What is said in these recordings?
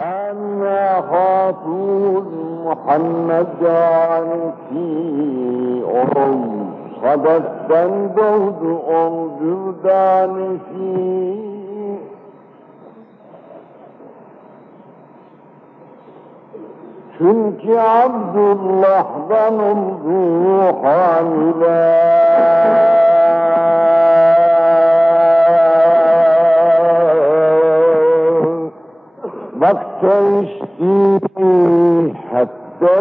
أنا خاتون محمد عنكي أرم صدفten doğdu ordurdan ki çünkü Abdullah'dan oldu hamile. Vakte içti hatta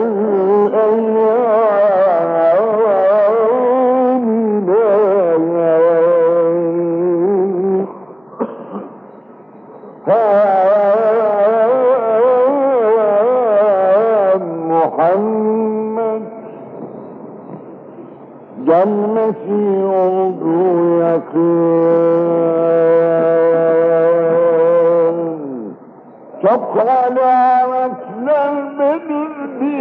Muhammed gelmesi oldu yakın. Çok alametler belirdi,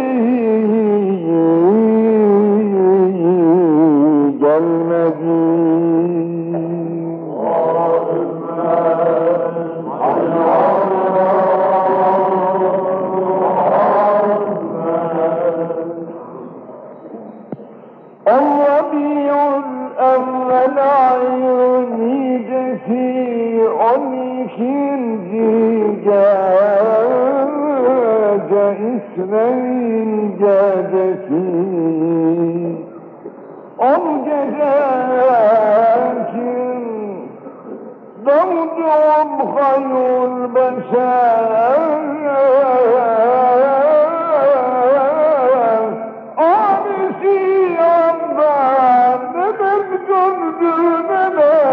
gelmedi. Rabi'ül evvel ayı gecesi 12. gece İsrail gecesi 10 gece kim doğduğum hayul beşer abisi yandan neden gördü neden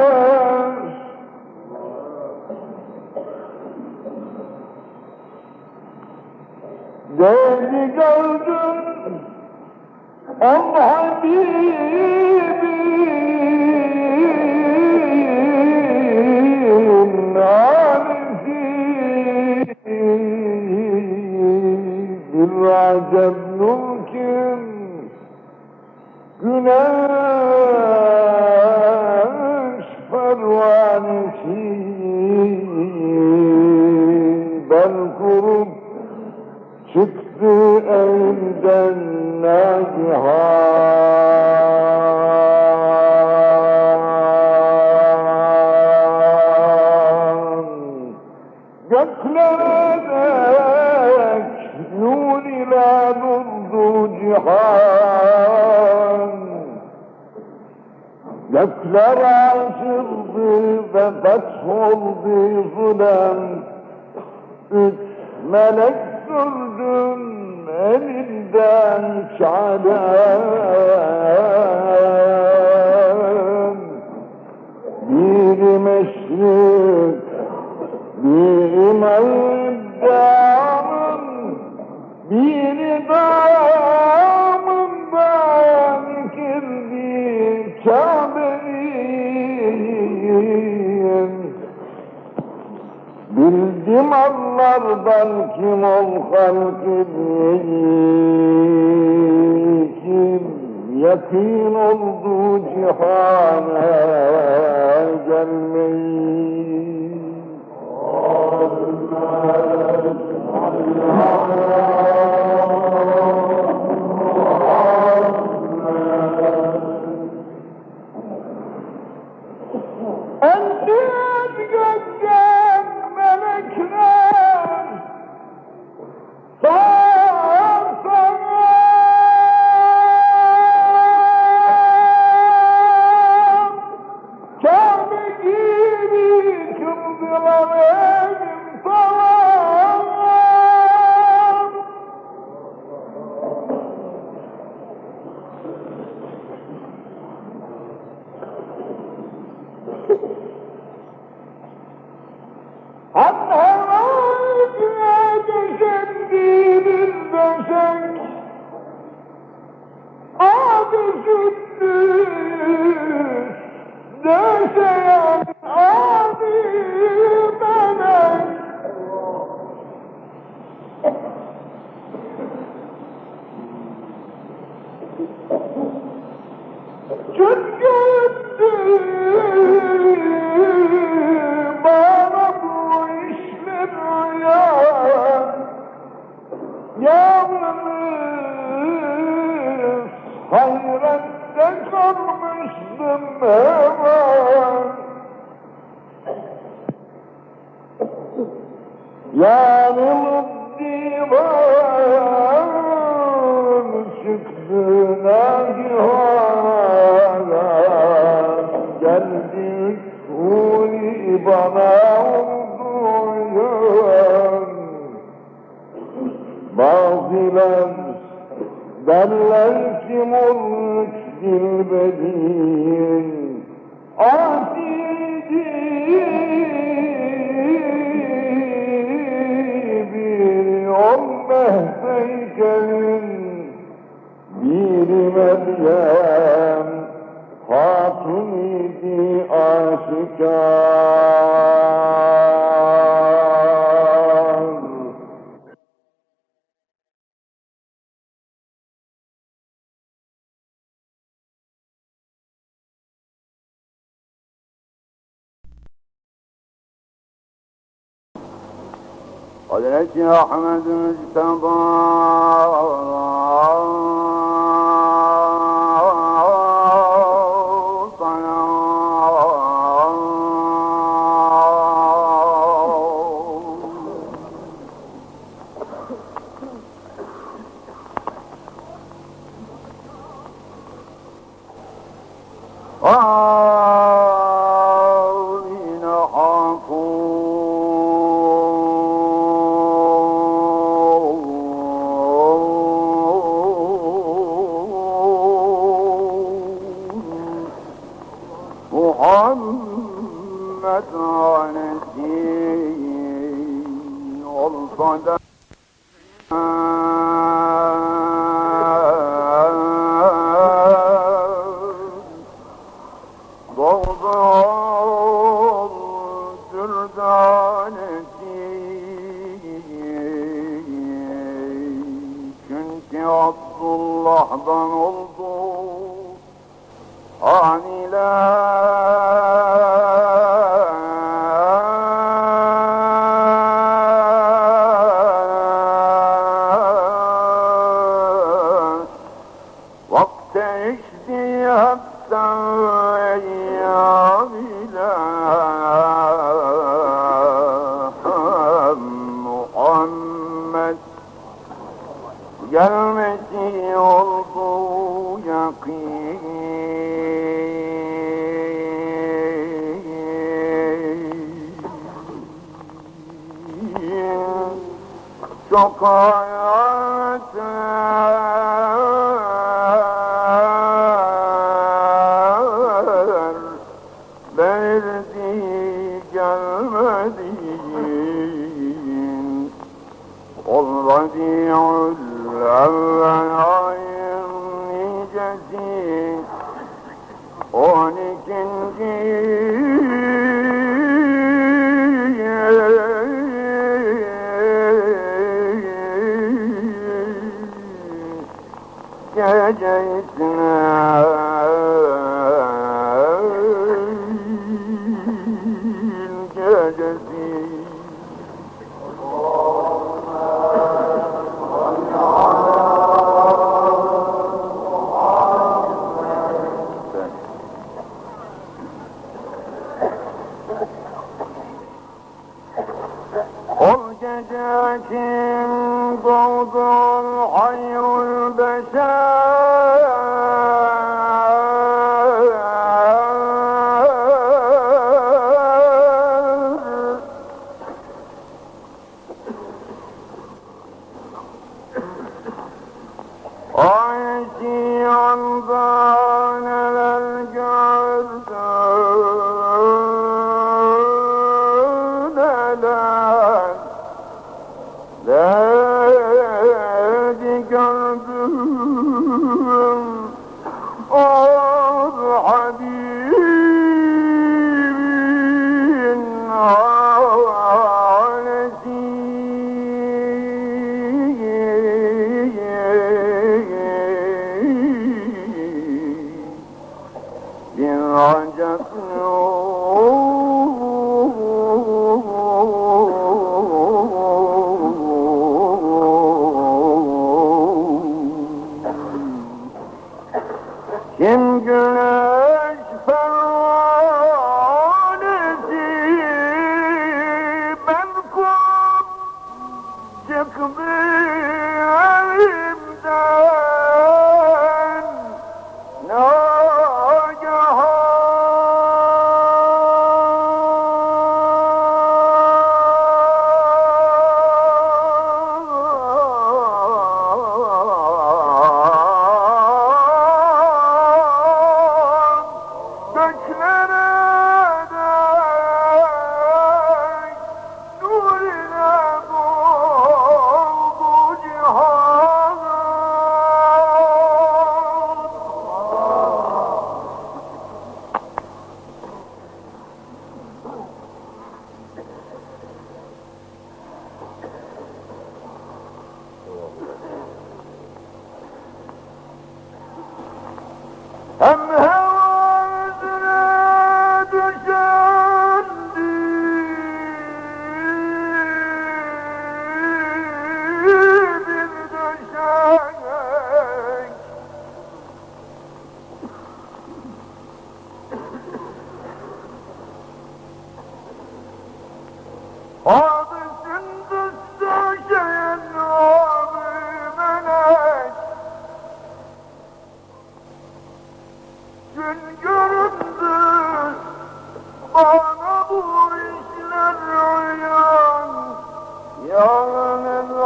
dedi gördüm on Habibim Arif'i bir acem nur kim güneş pervanesi ben kurup çıktı evden nagihan göklere dek nur ile durdu cihan gökler açıldı ve fetholdu zulem 3 melek gördüm elinden çalem bir meşrik bir mevdamın bir damından girdi Kabe'nin bildim anlardan kim ol halkı kim yakin oldu cihana gelmeyi. Ensiz gökten melekler Kabe gibi kıldılar elim salam yanım divan çıktı nagihana, geldi suri bana vurduyan. Bazılar derler ki mulk dilbedin asidi bir on mehpeykerin bir Meryem hatun idi aşikar. Hazreti Ahmed Müsteba Muhammed anesi olsa da doğdu dürdanesi, çünkü Abdullah'dan oldu aniler. Vakte iştihattan eyyamiler Muhammed gelmesi oldu yakin. Çok hayatlar verdi gelmedin, ol Rabi'ül evvel ayın nicesi 12. gecesine gecesi. O gece kim doğdu hayrul beşer, ayeti anda neler gördü, neler derdi gördüm. Oh Habibin alesi, bir acep nur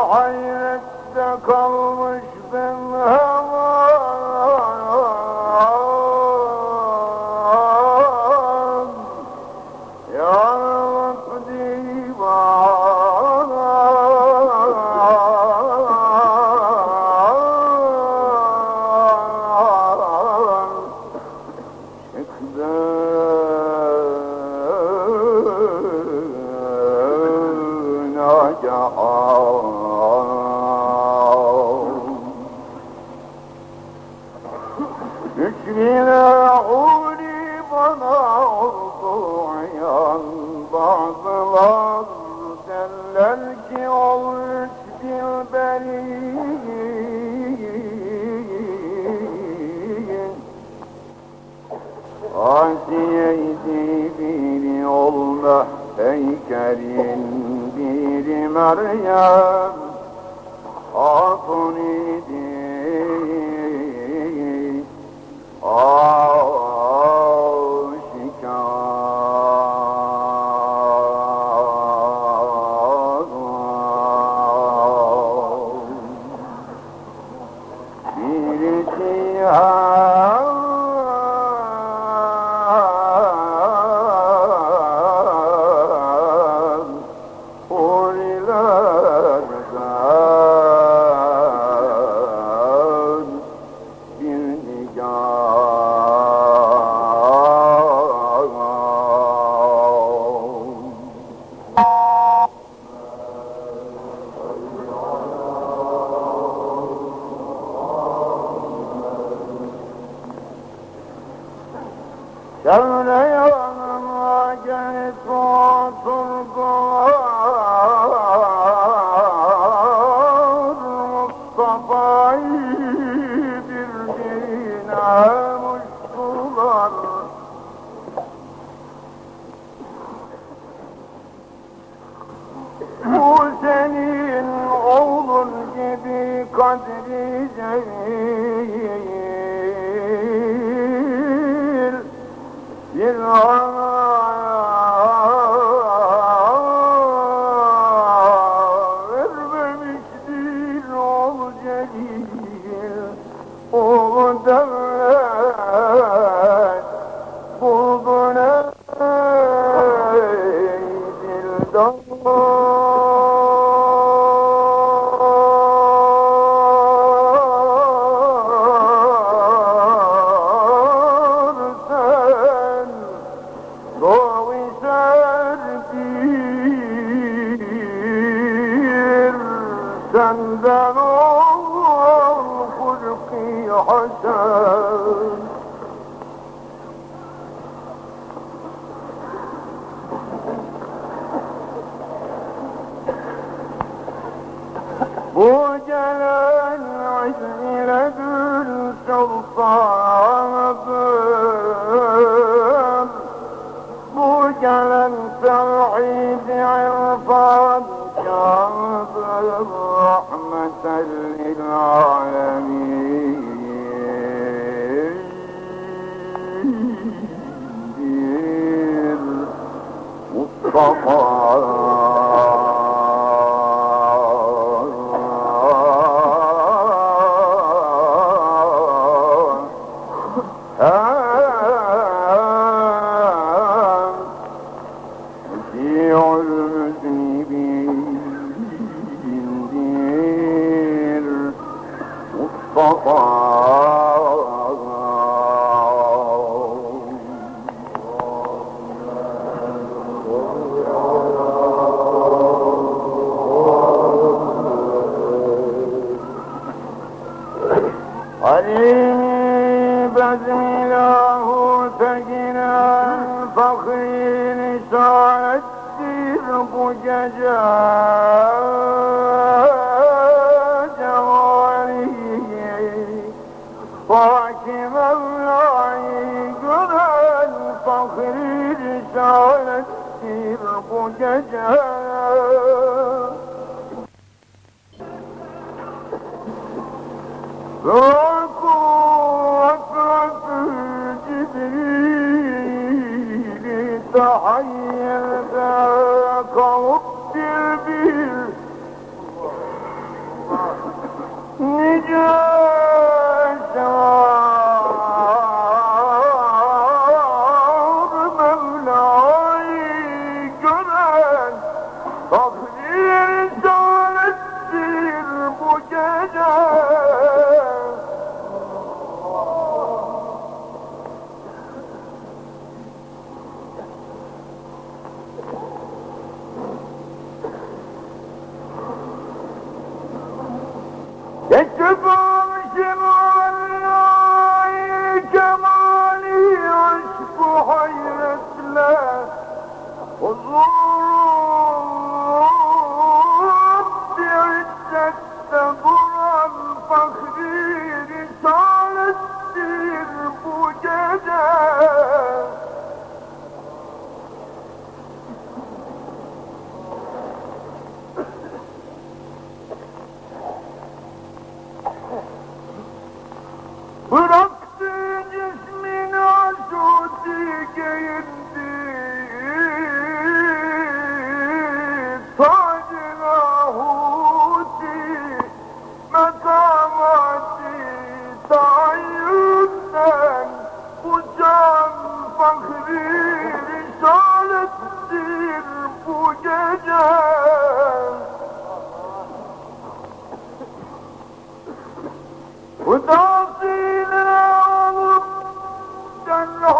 hayrette kalmıştım hemen. Yanılıp divana çıktın acahan. Üçbine huri bana orduyan, bazılar derler ki ol üç dilberiyin. Asiye'ydi biri olma heykelin, biri Meryem hatun idi. Şöyle yanıma gelip oturdular, Mustafa'yı bir dine muştular. Bu senin oğlun gibi kadri celil, bir ana vermemiştir ol celil. Oğlu devlet buldun ey dildar. Senden ol hulki hasen. Bu gelen izniyle gül sultanıdır. Bu gelen tevhid irfan canıdır, rahmeten lil alemin. Bir Mustafa Ali bezmilahu teginen fakir işarettir bu gece cevali. Fakir Mevla'yı gören fakir işarettir bu gece. Cibril tahayyerde kalıp bir اتبعشم والله كمالي عشق حيرة لا حضور بعزة تبرى الفخر رسالة درب جدا bıraktı cismini asudi giyindi tacına huti mekamati tayyünden bu can fakri risalettir bu gece. Hudasıyla olup tenha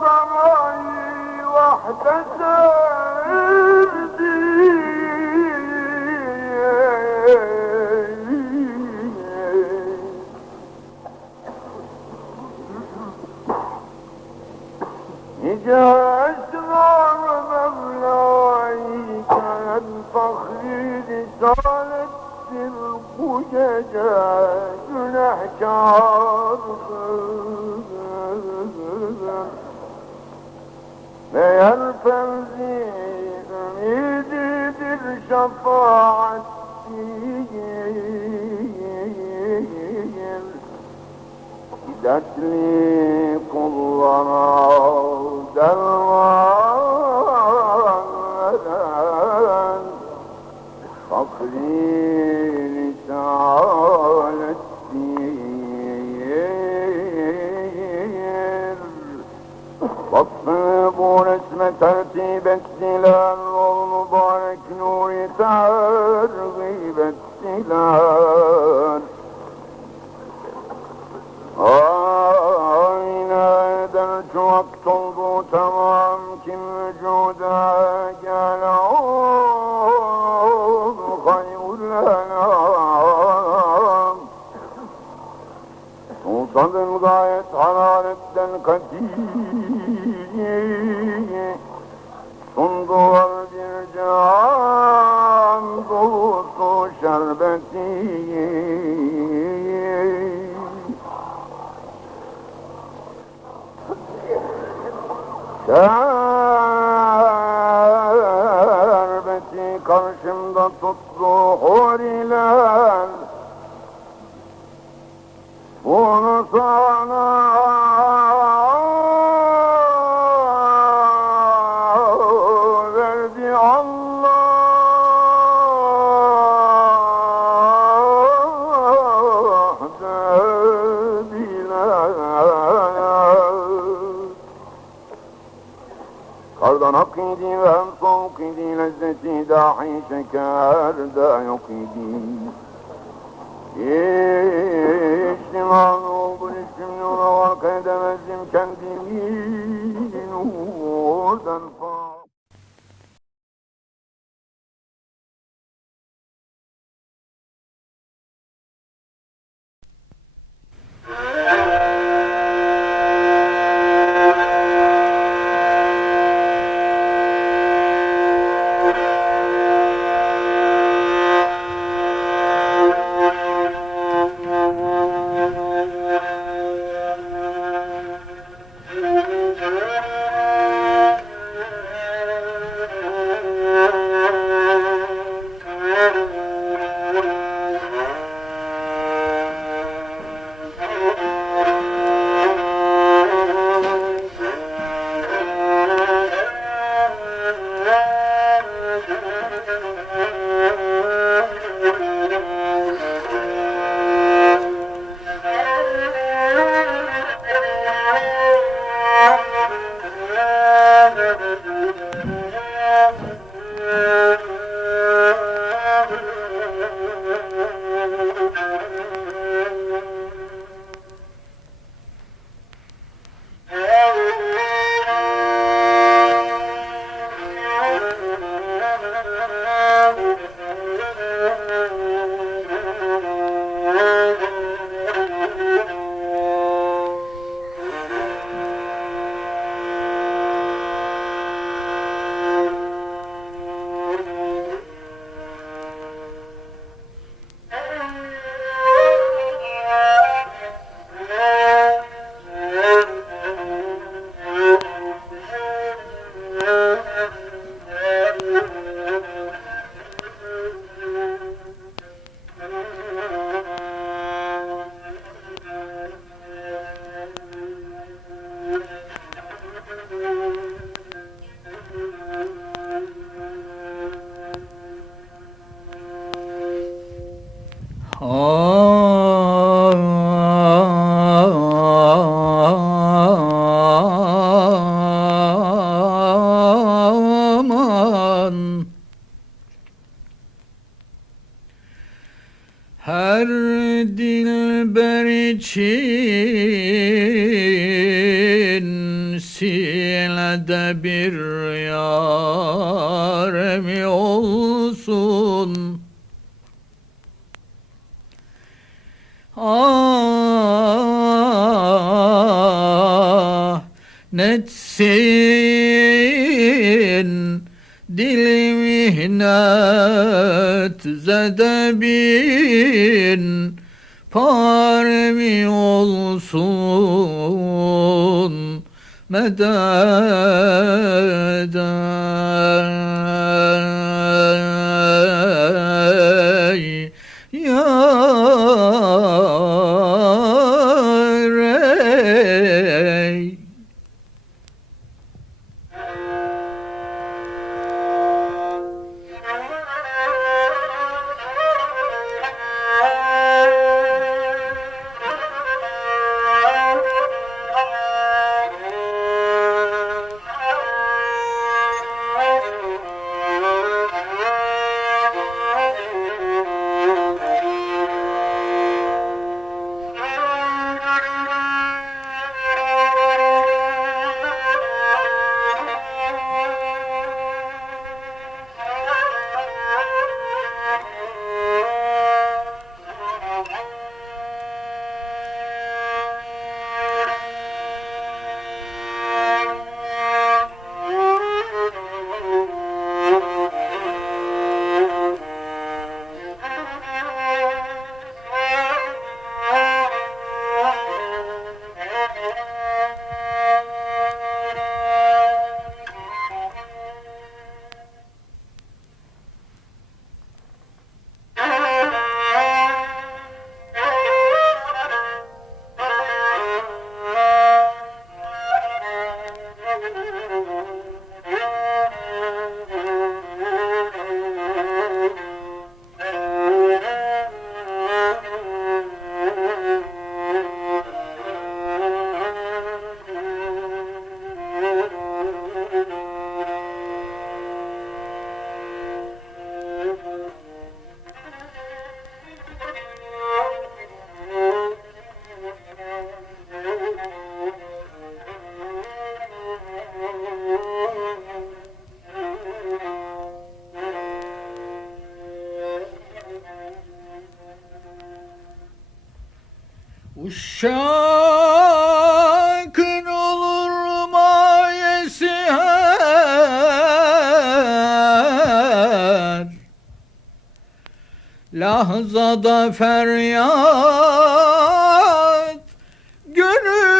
samayı vahdete erdi. Nice esrar Mevla'yı ken fahri risalettir bu gece. Günahkârsın meğer fevzi ümididir şefaat değil. Dertli kullara derman veren fakri risalet vasfı bu resme tertip ettiler, ol mübarek nuri tergib ettiler. Ayna eder şu vakt oldu tamam, kim vücuda gel ol hayrul enam. Sultanın gayet hararetten kati sundular bir can dolusu şerbeti. Şerbeti karşımda tuttu huriler, bunu sana verdi Allah dediler. Kardan hak idi ve hem soğuk idi, lezzeti dahi şekerde yok idi. İçtiman oldu şimdi ona fark edemezdim kendimi nurdan fa. Aman her dilber için silede bir yaremi olsun. Ah netsin dil mihnet zede bin paremi olsun medet ey yar ey. Uşakın olur mayesi her lahzada feryat gönüle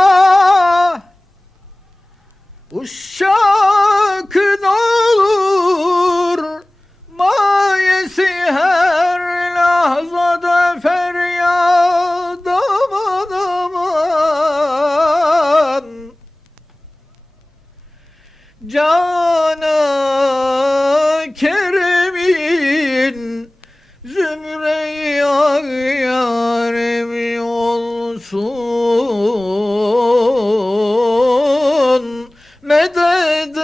Ah, uşakın olur mayesi her lahzada feryat aman aman. Cana Kerem'in zümre-i yaremi olsun medet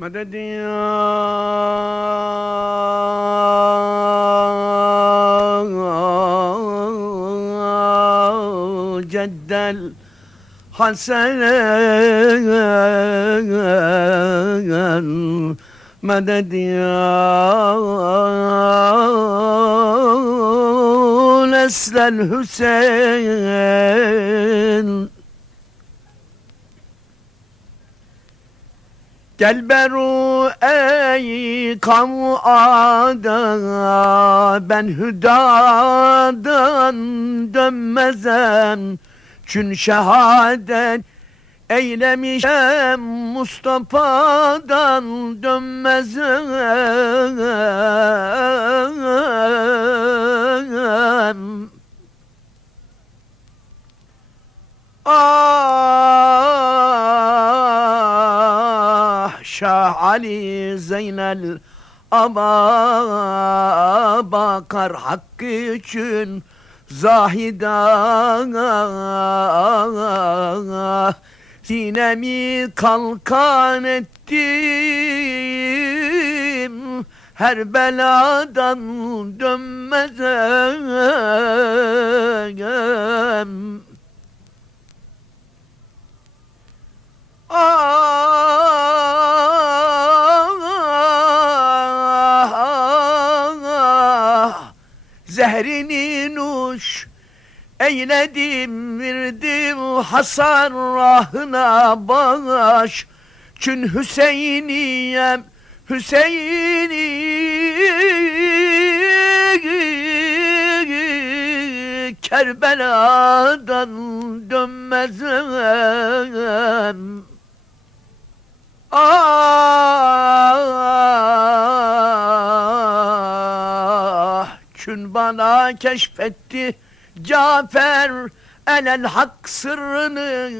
مدد يا جد الحسن مدد يا نسل الحسين gel beru ey kamu ada ben hüdadan dönmezem çün şehadet eylemişem Mustafa'dan dönmezem Şah Ali Zeynel ama bakar hakkı için zahida sinemi kalkan ettim her beladan dönmezem Zehrini nuş eyledim verdim Hasan rahına baş çün Hüseyiniyem Hüseyini Kerbela'dan dönmezem Çün bana keşfetti Cafer elel hak sırrını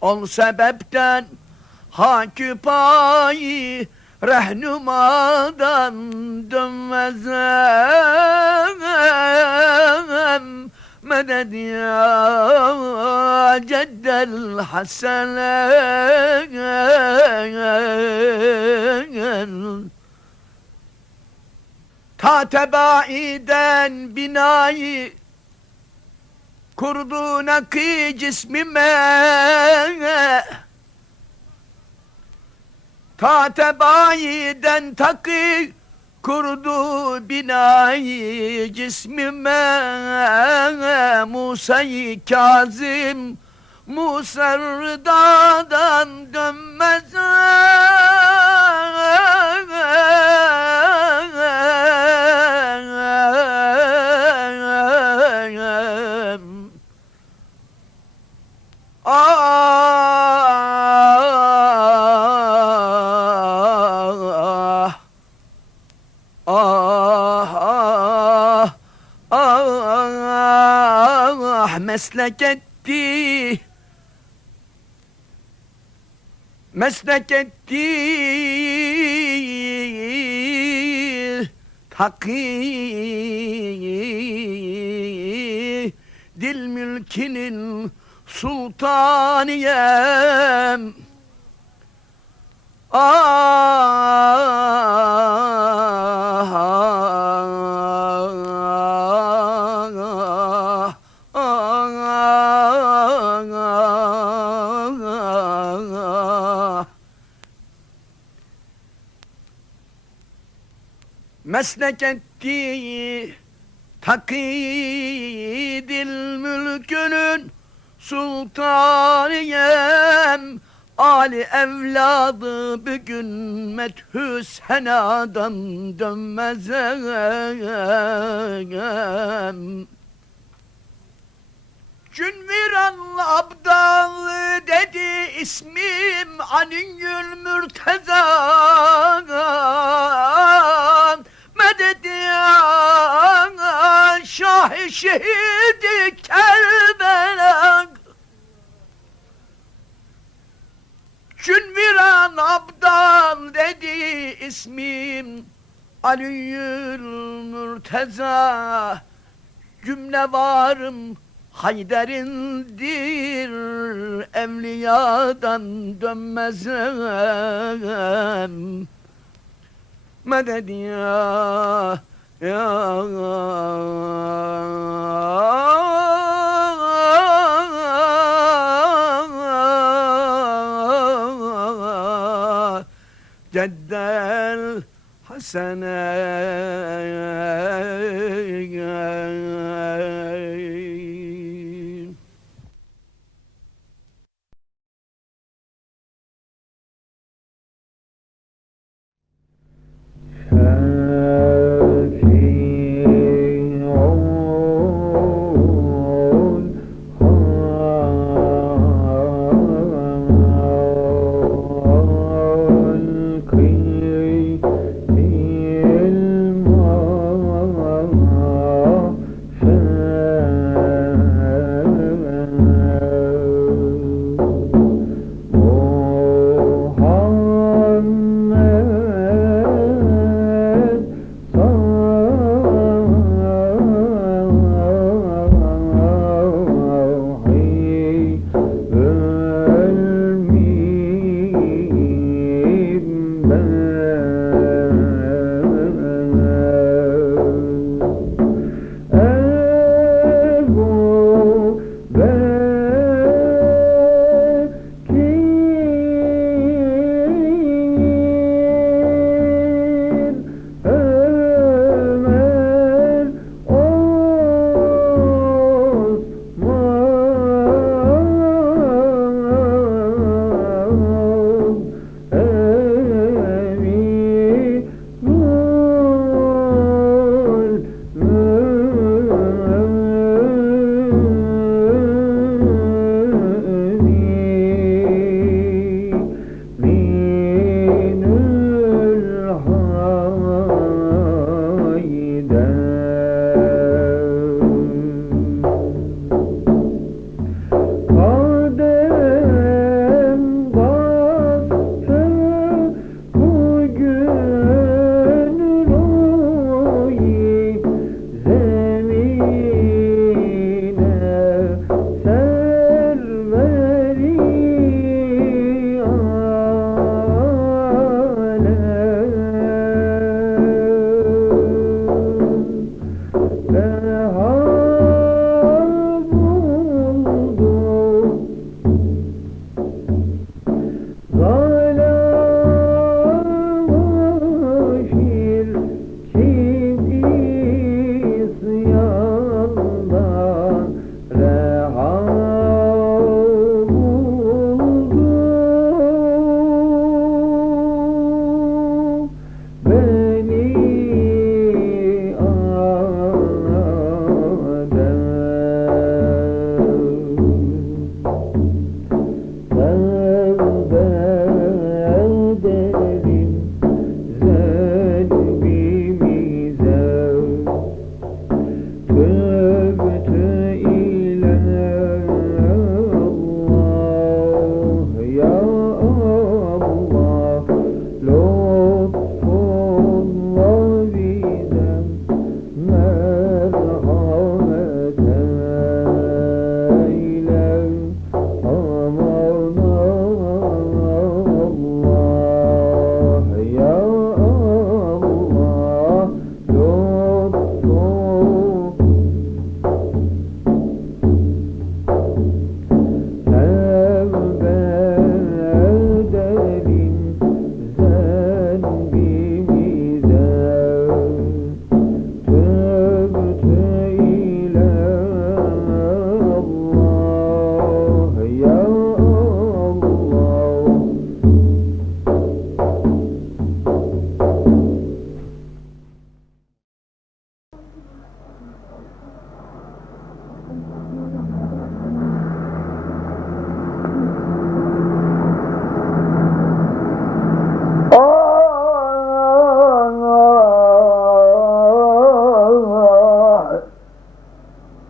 ol sebepten haküpayı rehnumadan dönmezem Meded ya ceddel hasen ta tebaiden binayı kurdu nakî cismime ta tebaiden takı kurdu binayı cismime Musa-i Kazım Musa Rıda'dan dönmez meslek etti takî dil mülkinin sultaniyem meslek etti takî dil mülkünün sultaniyem Ali evladı bugün methü senadan dönmezem Cünviranlı abdalı dedi ismim Ali'ül Mürteza Medet ya Şah-ı Şehidi Kerbela Cünviran abdal dedi ismim Ali'ül Mürteza cümle varım Hayder'indir, evliyadan dönmezem. Medet ya Ceddel Haseneyn.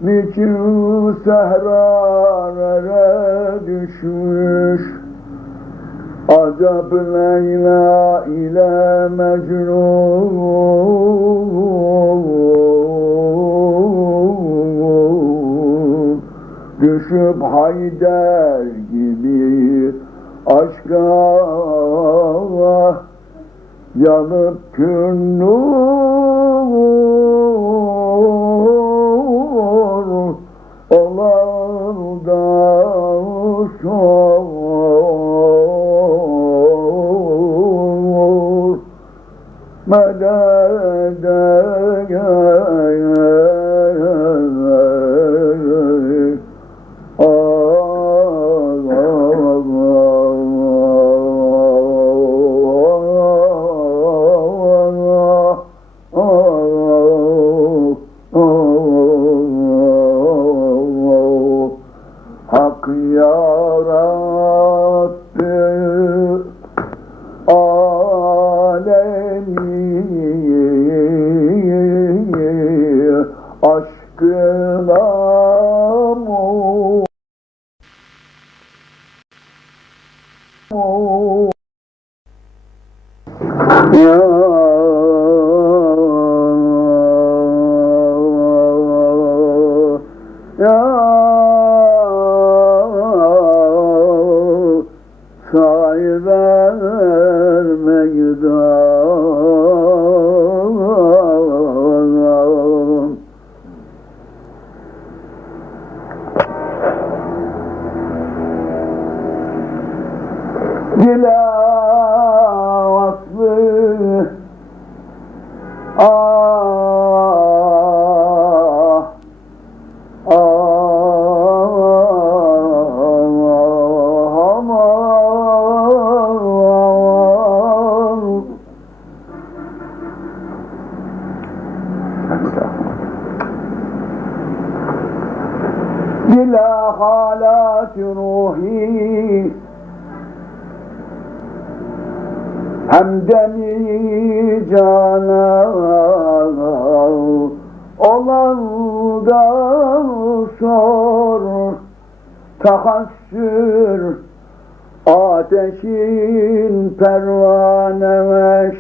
Niçin sehrarere düşmüş acaba Leyla ile Mecnun Gülüp Haydar gibi aşka yanıp kül nur olan da sor medede Hak yarattı alemi aşkına mu ya say vermekten dile vasfı dile halat ruhi hemdemi cana olan da sor tahassür ateşin pervanemeş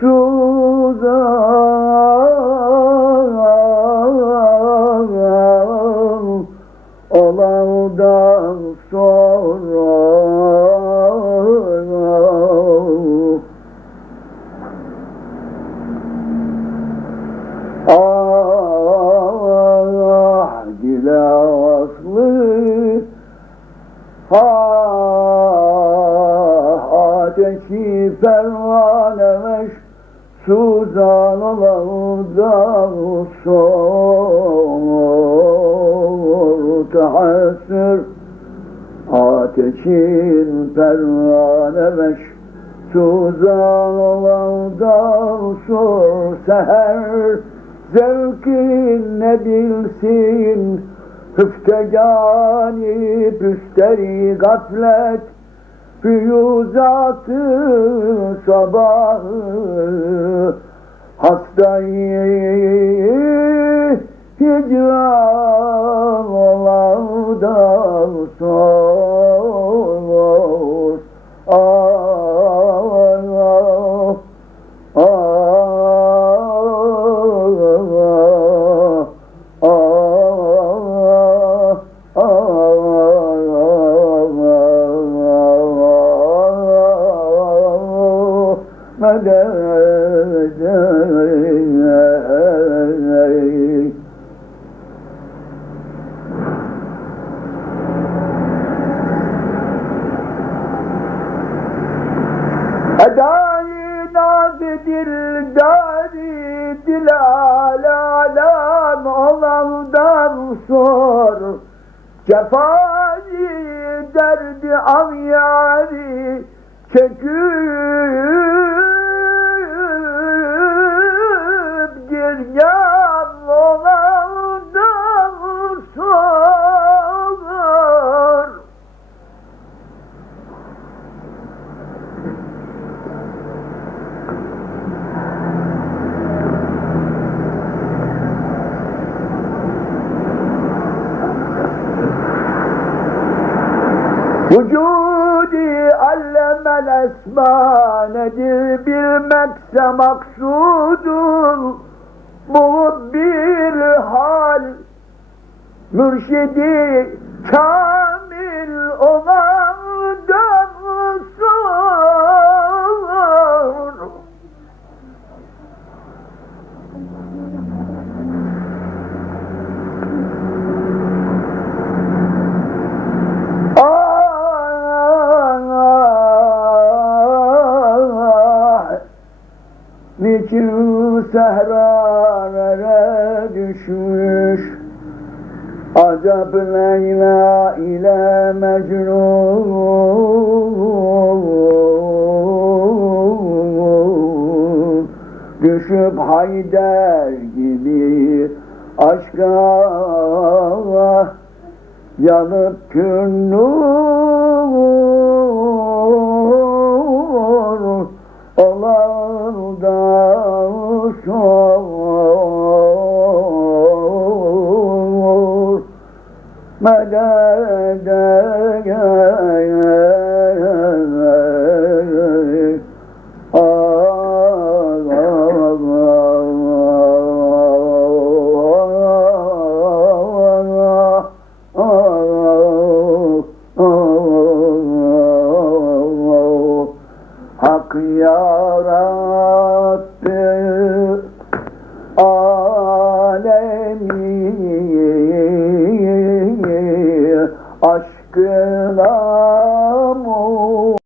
sudan olan da sonra dile aslı ateşi pervanemeş suzan olandan sor tehassür ateşin pervanemeş suzan olandan sor seher zevkin ne bilsin hüftegani püsteri gaflet füyuzatı sabahı hastayı hicran olandan sor Edâ-i dildâri dilâlâlâm olandan sor cefâi derdi avyâri çeküp girgan olandan sor Vücudi allemel esma nedir bilmekse maksudun bulup bir hal mürşidi kamil olan dönsün. Niçin sehrara düşmüş acaba Leyla ile Mecnun düşüp Haydar gibi aşka yanıp kül nur olar da sor medede Hak yarattı alemi aşkına mu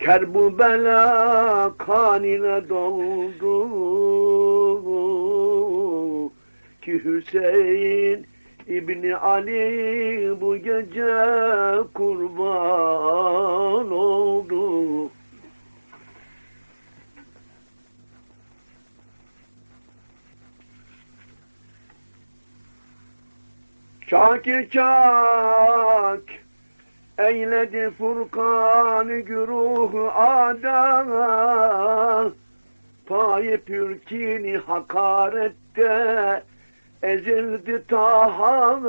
Kerbu bela kan ile doldu ki Hüseyin İbni Ali bu gece kurban oldu. Çaki çak eyledi Furkan güruhu ada, payı pürkini hakarette ezildi Taha,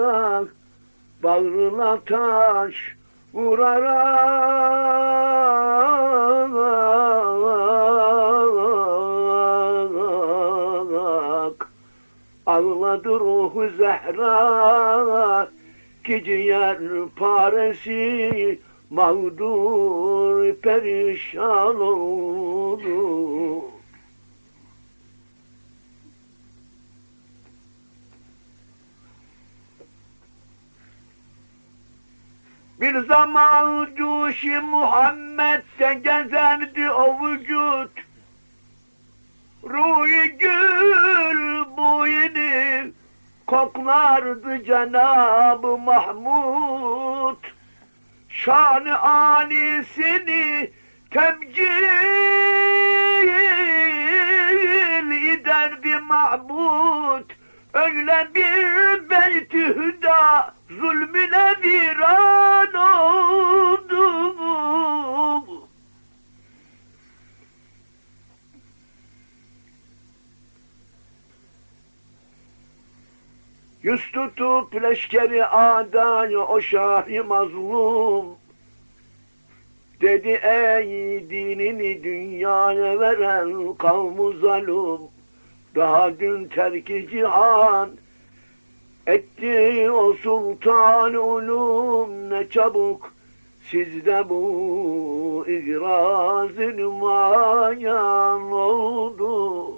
bağrına taş vurarak ağladı ruhu Zehra ki ciğer paresi mağdur perişan oldu. Bir zaman cuşi Muhammed'de gezerdi o vücut, ruhi gül boyunu koklardı Cenab-ı Mahmud. Şan-ı âlisini temcil ederdi Mahmud. Öyle bir beyt-i hüda zulmüne viran oldu. Yüz tutup leşkeri adayı o şah-ı mazlum dedi, ey dinini dünyaya veren kavmu zalim, daha dün terk-i cihan etti o sultan ulum, ne çabuk sizde bu igraz-ı nümayan oldu.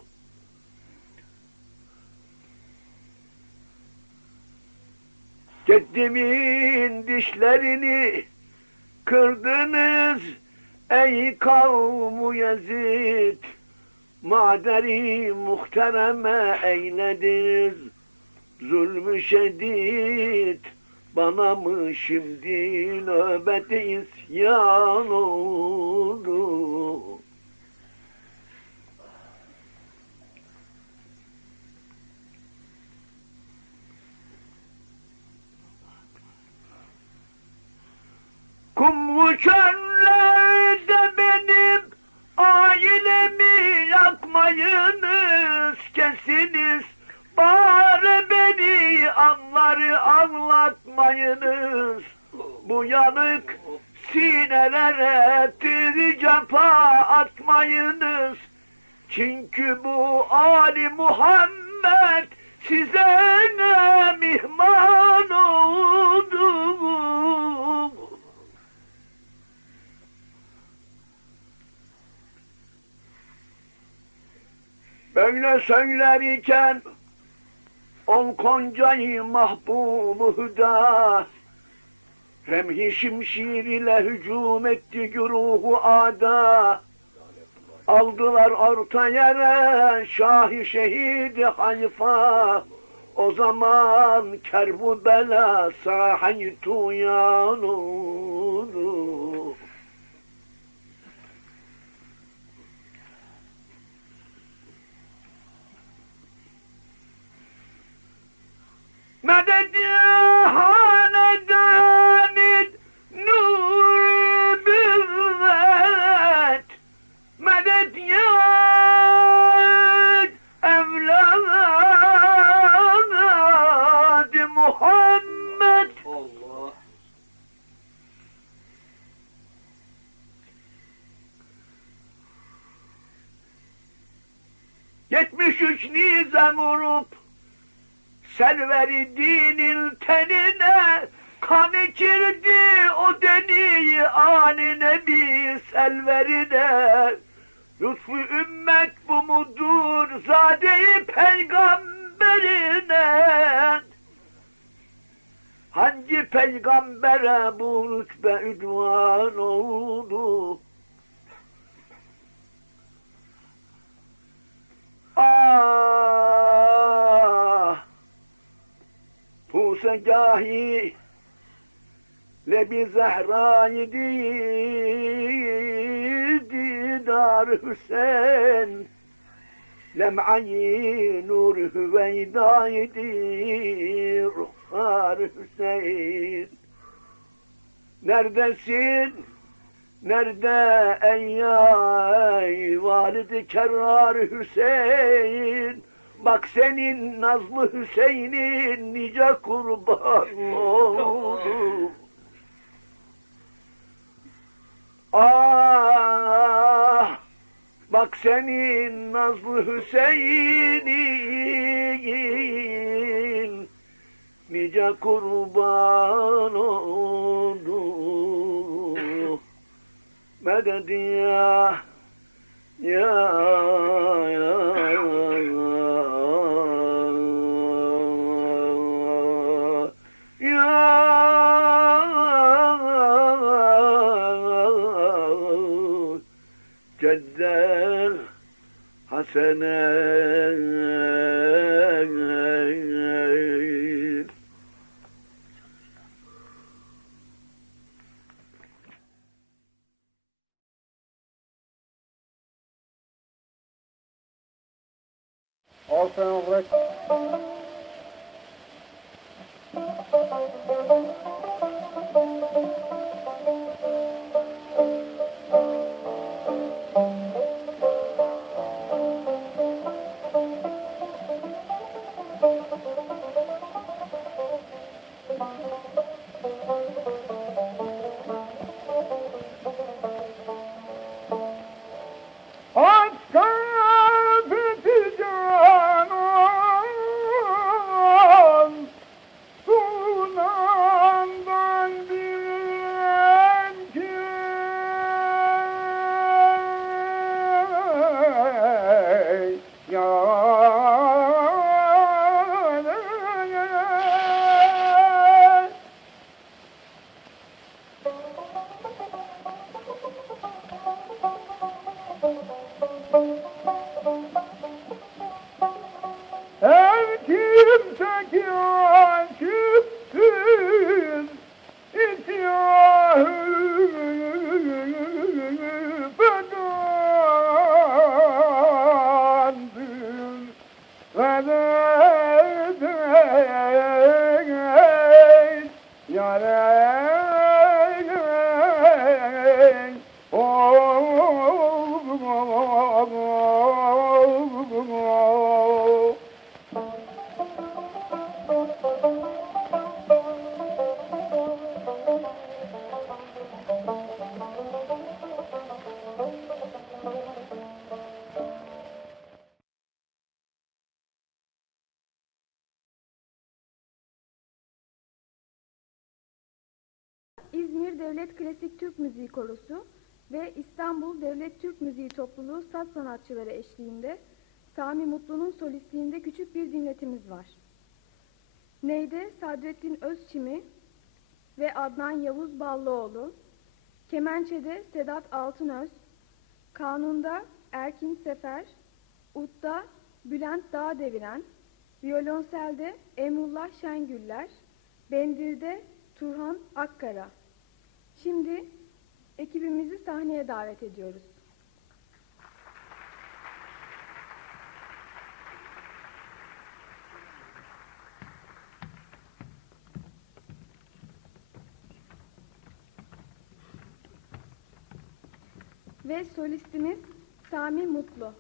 Ceddimin dişlerini kırdınız ey kavmu Yezid, maderi muhtereme eylediniz zulmü şedid, bana mı şimdi nöbet-i isyan oldu? Kumlu çöllerde benim ailemi yakmayınız, kesiniz bari beni anları anlatmayınız. Bu yanık sinelere tiri cepha atmayınız. Çünkü bu Ali Muhammed size ne mihman oldu. Böyle söyler iken on koncayı mahbub-u hüda, remhi şimşir ile hücum etti güruhu ada. Aldılar orta yere şah-ı şehid Hayfa, o zaman kerbu bela sahayı tuyan oldu. Medet ya hanedanid nur büvvet, medet ya evlad Muhammed. Allah. 73 nize vurup Selveri dinil tenine kan içirdi o deni Ali Nebi selverine. Lütfu ümmet bu mudur zade-i peygamberine? Hangi peygambere bu rütbe ünvan oldu? Ah, pusegâhi lebi zehrâyi didar Hüseyin, lem'ayi nur hüveydâydi ruhsar Hüseyin. Neredesin? Nerede ey validi kerrar Hüseyin? Bak senin nazlı Hüseyin'in nice kurban oldu. Ah, bak senin nazlı Hüseyin'in nice kurban oldu. Medet ya ya ceddel haseneyn. Olsun bırak. Her kimse ki akipsiz ityahı fedandır ve de yareyleyin İzmir Devlet Klasik Türk Müziği Korosu ve İstanbul Devlet Türk Müziği Topluluğu saz sanatçıları eşliğinde Sami Mutlu'nun solistliğinde küçük bir dinletimiz var. Neyde Sadrettin Özçimi ve Adnan Yavuz Ballıoğlu, kemençede Sedat Altınöz, kanunda Erkin Sefer, udda Bülent Dağdeviren, violonselde Emrullah Şengüller, bendirde Turhan Akkara. Şimdi ekibimizi sahneye davet ediyoruz. Ve solistimiz Sami Mutlu.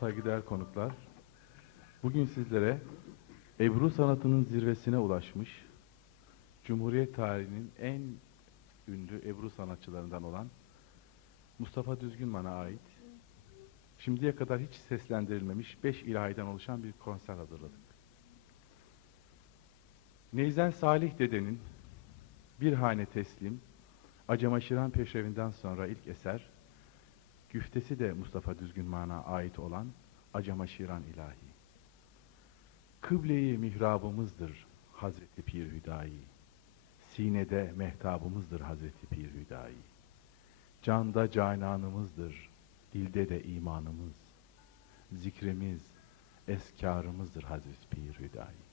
Saygıdeğer konuklar, bugün sizlere Ebru sanatının zirvesine ulaşmış, Cumhuriyet tarihinin en ünlü Ebru sanatçılarından olan Mustafa Düzgünman'a ait, şimdiye kadar hiç seslendirilmemiş 5 ilahiden oluşan bir konser hazırladık. Neyzen Salih Dede'nin Bir Hane Teslim, Acemaşiran Peşrevinden sonra ilk eser, Güftesi de Mustafa Düzgünman'a ait olan Acama Şiran ilahi. Kıble-i mihrabımızdır Hazreti Pir Hüdayi. Sinede mehtabımızdır Hazreti Pir Hüdayi. Canda cananımızdır, dilde de imanımız. Zikrimiz, eskarımızdır Hazreti Pir Hüdayi.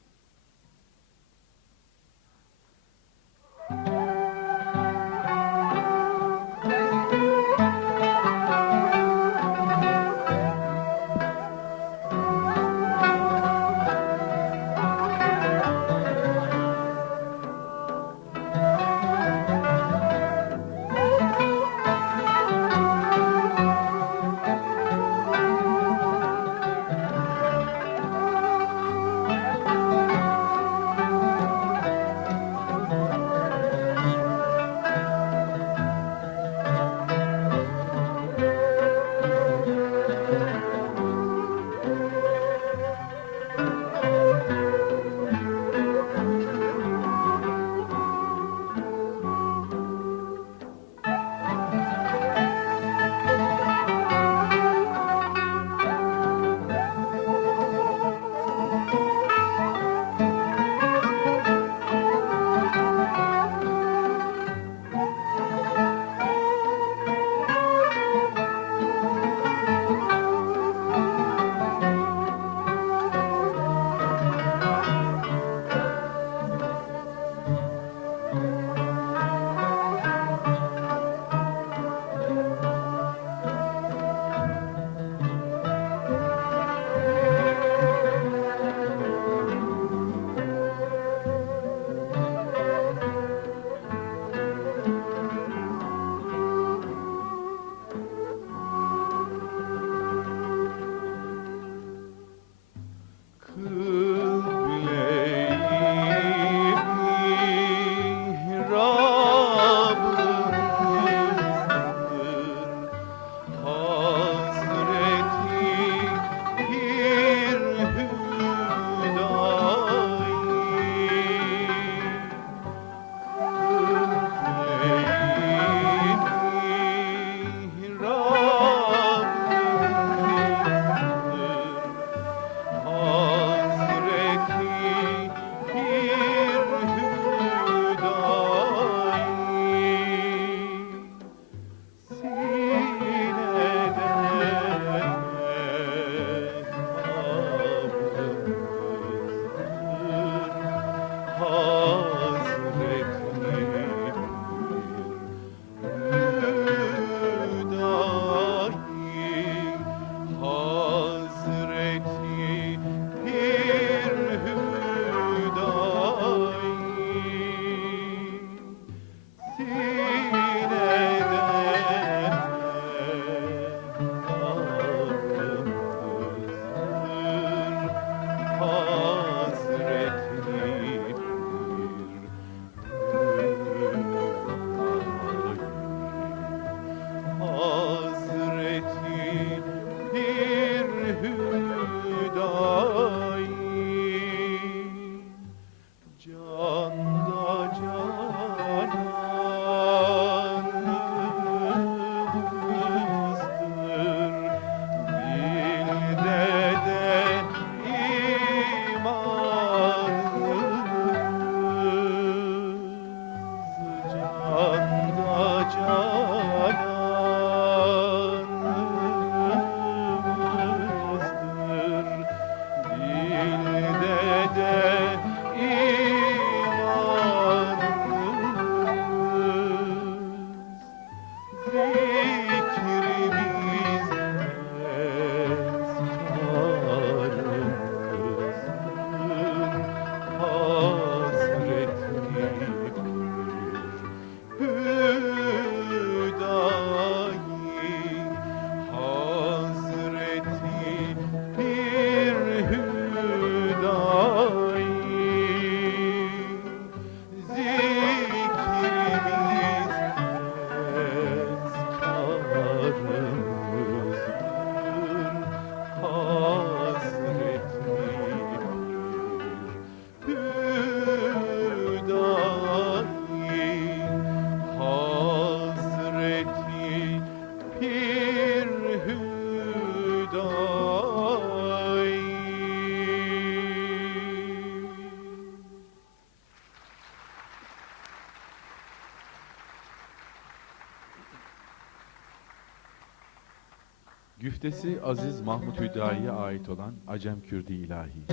Güftesi Aziz Mahmud Hüdayi'ye ait olan Acem Kürdi ilahi.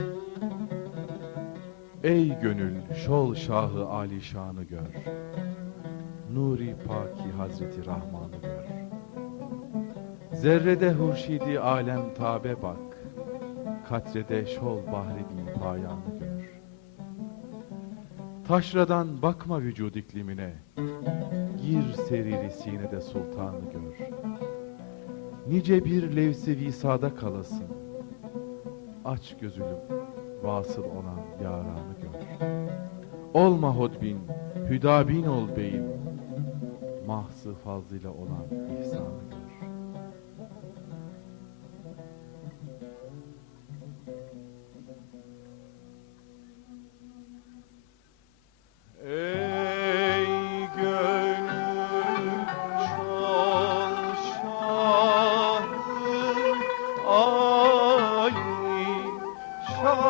Ey gönül şol şahı alişanı gör, Nuri Paki Hazreti Rahman'ı gör. Zerrede hurşidi alem tabe bak, Katrede şol bahri bi payanı gör. Taşradan bakma vücud iklimine, Gir seriri sinede sultanı gör. Nice bir levsi visada kalasın, Aç gözülüm vasıl olan yaranı gör. Olma hodbin, hüdabin ol beyim, Mahsı fazlıyla olan ihsanı gör. Ey gönül çol şahı Ali şanı gör,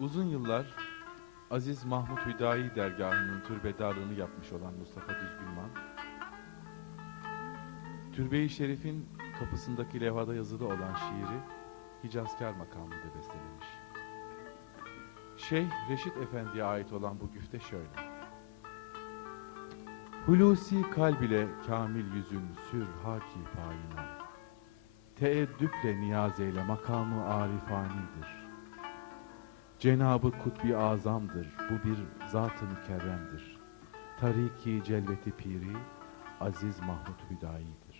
Uzun yıllar Aziz Mahmud Hüdayi dergahının türbedarlığını yapmış olan Mustafa Düzgünman, Türbe-i Şerif'in kapısındaki levhada yazılı olan şiiri Hicazkar makamında bestelemiş. Şeyh Reşit Efendi'ye ait olan bu güfte şöyle: Hulusi kalb ile kamil yüzün sür haki payine, teeddüple niyaz eyle makamı arifanidir. Cenab-ı Kutbi Azam'dır, bu bir zat-ı mükerremdir. Tariki celveti piri Aziz Mahmud Hüdayi'dir.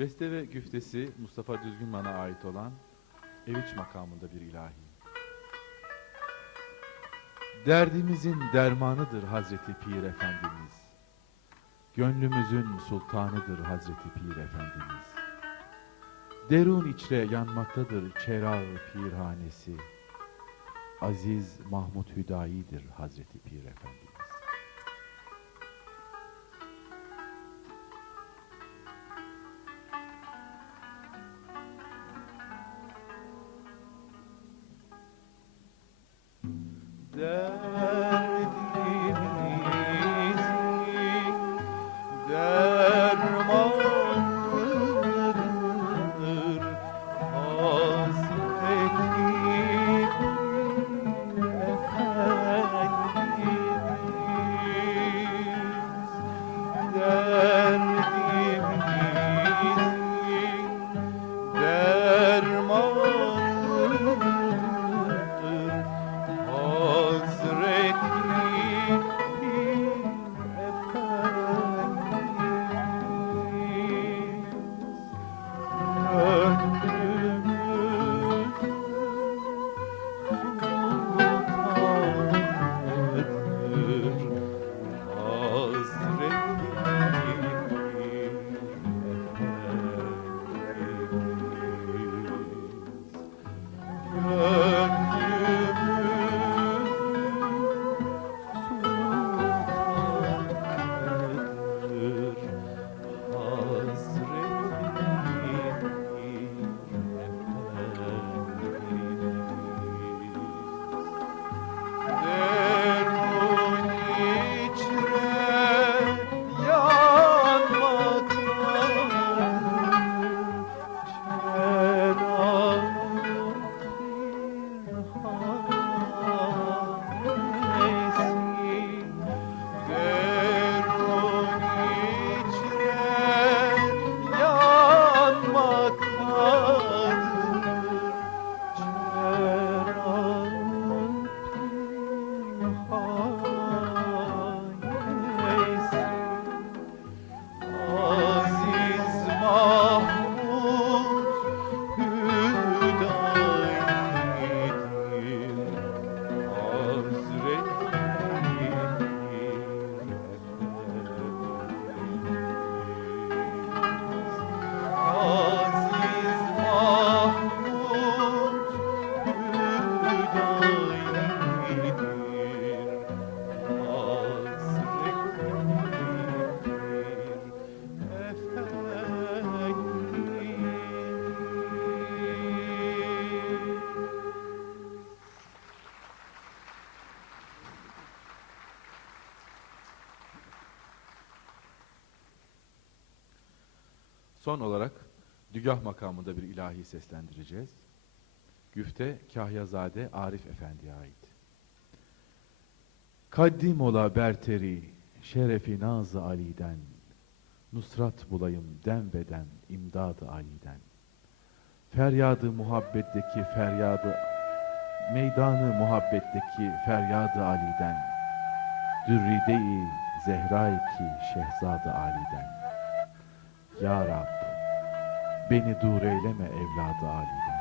Beste ve güftesi Mustafa Düzgünman'a ait olan Eviç makamında bir ilahi. Derdimizin dermanıdır Hazreti Pir Efendimiz. Gönlümüzün sultanıdır Hazreti Pir Efendimiz. Derun içre yanmaktadır çerağı pirhanesi. Aziz Mahmud Hüdayi'dir Hazreti Pir Efendimiz. Hazreti Son olarak Dügah makamında bir ilahi seslendireceğiz. Güfte Kahyazade Arif Efendi'ye ait. Kaddim ola berteri, şerefi naz-ı Ali'den, nusrat bulayım dem beden imdad-ı Ali'den. Feryadı muhabbetteki feryadı, meydanı muhabbetteki feryadı Ali'den, dürride-i Zehra-i Şehzad-ı Ali'den. Ya Rab, beni dur eyleme evladı Ali'den.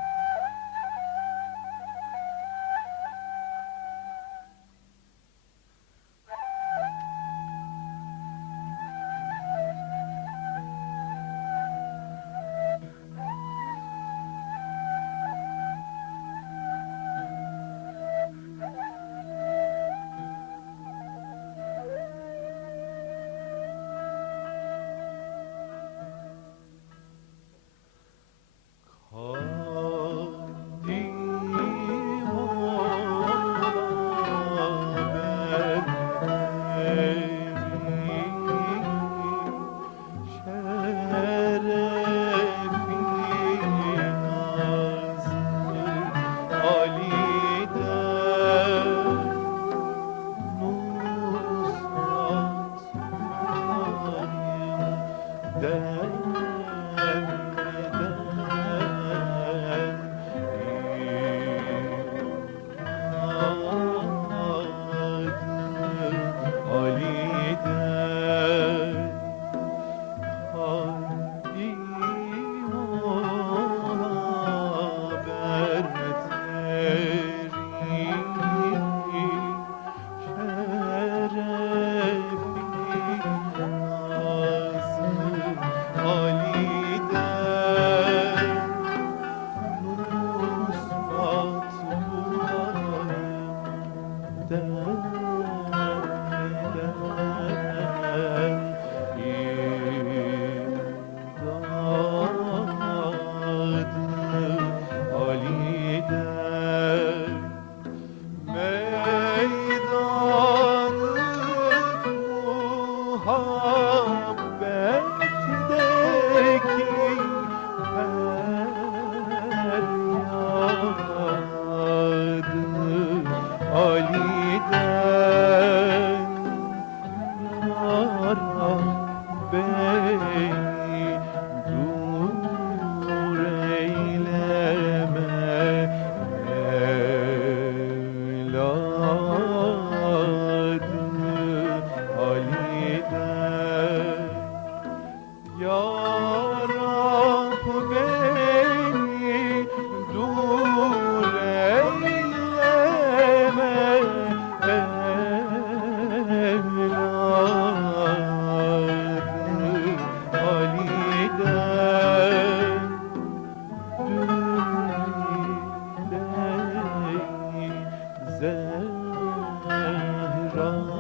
Zehra